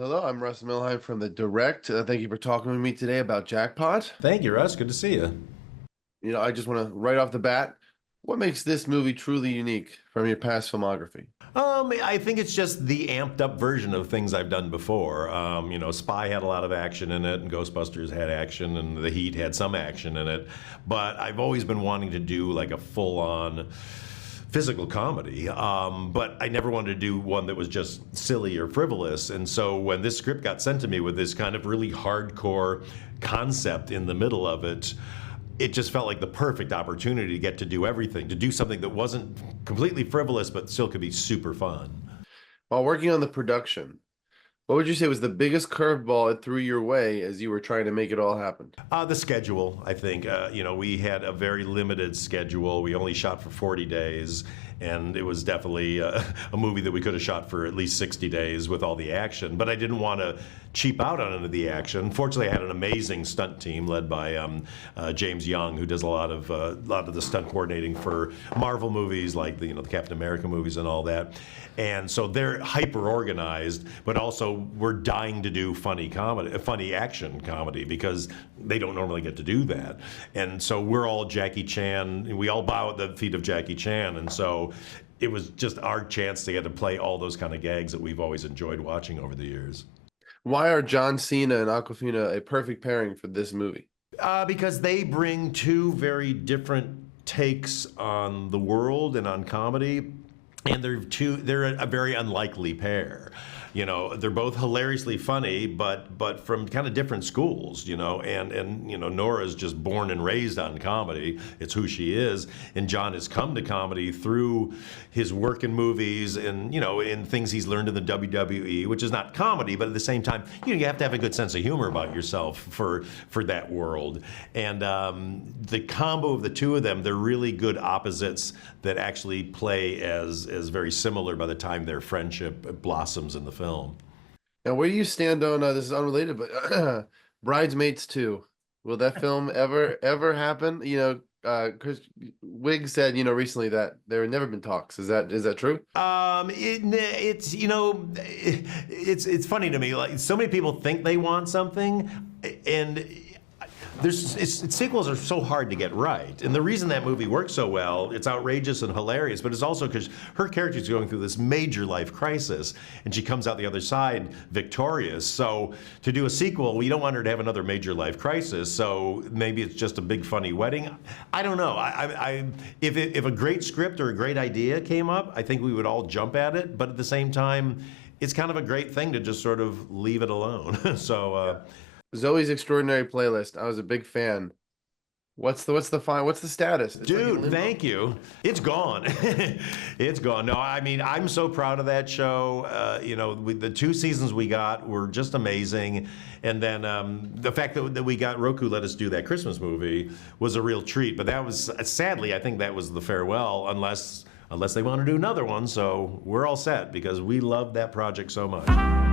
Hello, I'm Russ Milheim from The Direct. Thank you for talking with me today about Jackpot. Thank you, Russ. Good to see you. I just want to, right off the bat, what makes this movie truly unique from your past filmography? I think it's just the amped up version of things I've done before. Spy had a lot of action in it, and Ghostbusters had action, and The Heat had some action in it. But I've always been wanting to do like a full on physical comedy, but I never wanted to do one that was just silly or frivolous. And so when this script got sent to me with this kind of really hardcore concept in the middle of it, it just felt like the perfect opportunity to get to do everything, to do something that wasn't completely frivolous, but still could be super fun. While working on the production, what would you say was the biggest curveball it threw your way as you were trying to make it all happen? The schedule, I think. We had a very limited schedule. We only shot for 40 days, and it was definitely a movie that we could have shot for at least 60 days with all the action. But I didn't want to cheap out on any of the action. Fortunately, I had an amazing stunt team led by James Young, who does a lot of the stunt coordinating for Marvel movies, like the Captain America movies and all that. And so they're hyper organized, but also we're dying to do funny action comedy, because they don't normally get to do that. And so we're all Jackie Chan. We all bow at the feet of Jackie Chan, and so it was just our chance to get to play all those kind of gags that we've always enjoyed watching over the years. Why are John Cena and Awkwafina a perfect pairing for this movie? Because they bring two very different takes on the world and on comedy. And they're a very unlikely pair. They're both hilariously funny, but from kind of different schools, and Nora's just born and raised on comedy. It's who she is. And John has come to comedy through his work in movies and, in things he's learned in the WWE, which is not comedy, but at the same time, you have to have a good sense of humor about yourself for that world. And the combo of the two of them, they're really good opposites that actually play as very similar by the time their friendship blossoms in the film. Now, where do you stand on, this is unrelated, but Bridesmaids 2? Will that film ever happen? Chris Wigg said, recently that there have never been talks. Is that true? It's funny to me. Like, so many people think they want something, and sequels are so hard to get right. And the reason that movie works so well, it's outrageous and hilarious, but it's also because her character's going through this major life crisis, and she comes out the other side victorious. So to do a sequel, we don't want her to have another major life crisis, so maybe it's just a big funny wedding. I don't know. If a great script or a great idea came up, I think we would all jump at it, but at the same time, it's kind of a great thing to just sort of leave it alone. Zoey's Extraordinary Playlist. I was a big fan. What's the status? It's Dude, thank you. It's gone. It's gone. No, I mean, I'm so proud of that show. The 2 seasons we got were just amazing. And then the fact that we got Roku let us do that Christmas movie was a real treat. But that was, sadly, I think that was the farewell, unless they want to do another one. So we're all set because we love that project so much.